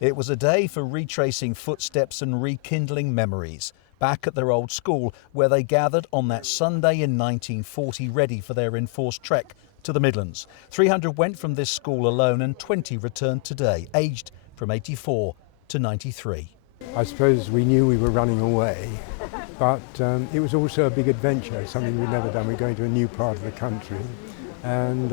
It was a day for retracing footsteps and rekindling memories. Back at their old school, where they gathered on that Sunday in 1940, ready for their enforced trek to the Midlands. 300 went from this school alone and 20 returned today, aged from 84 to 93. I suppose we knew we were running away, but it was also a big adventure, something we'd never done. We're going to a new part of the country, and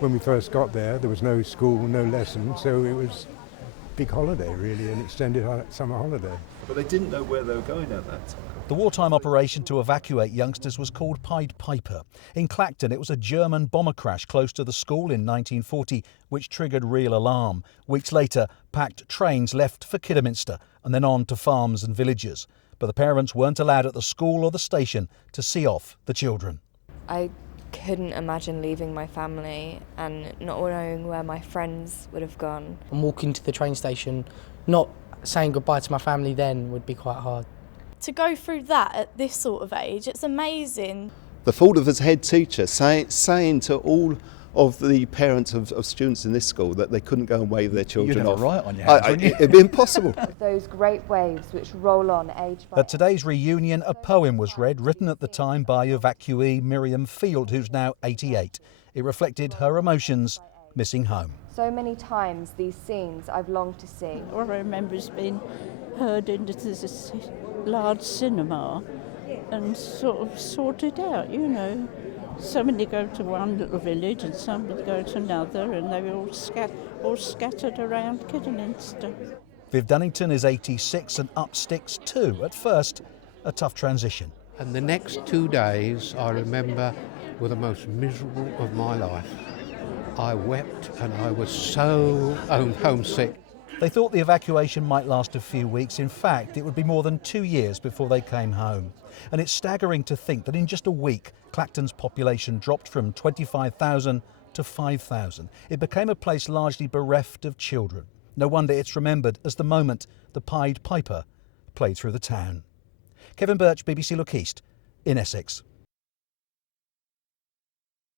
when we first got there was no school, no lesson, so it was a big holiday really, an extended summer holiday. But they didn't know where they were going at that time. The wartime operation to evacuate youngsters was called Pied Piper. In Clacton, it was a German bomber crash close to the school in 1940, which triggered real alarm. Weeks later, packed trains left for Kidderminster and then on to farms and villages. But the parents weren't allowed at the school or the station to see off the children. I couldn't imagine leaving my family and not knowing where my friends would have gone. And walking to the train station, not saying goodbye to my family then would be quite hard. To go through that at this sort of age, it's amazing. The thought of as head teacher saying to all of the parents of students in this school that they couldn't go and wave their children off. Right on your hands, wouldn't you? It'd be impossible. Those great waves which roll on age by At today's reunion, a poem was read, written at the time by evacuee Miriam Field, who's now 88. It reflected her emotions missing home. So many times these scenes I've longed to see. All I remember is being herded into this large cinema and sort of sorted out, you know. Somebody go to one little village and somebody go to another, and they were all scattered around Kidderminster. Viv Dunnington is 86 and up sticks too. At first, a tough transition. And the next 2 days, I remember, were the most miserable of my life. I wept and I was so homesick. They thought the evacuation might last a few weeks. In fact, it would be more than 2 years before they came home. And it's staggering to think that in just a week, Clacton's population dropped from 25,000 to 5,000. It became a place largely bereft of children. No wonder it's remembered as the moment the Pied Piper played through the town. Kevin Birch, BBC Look East, in Essex.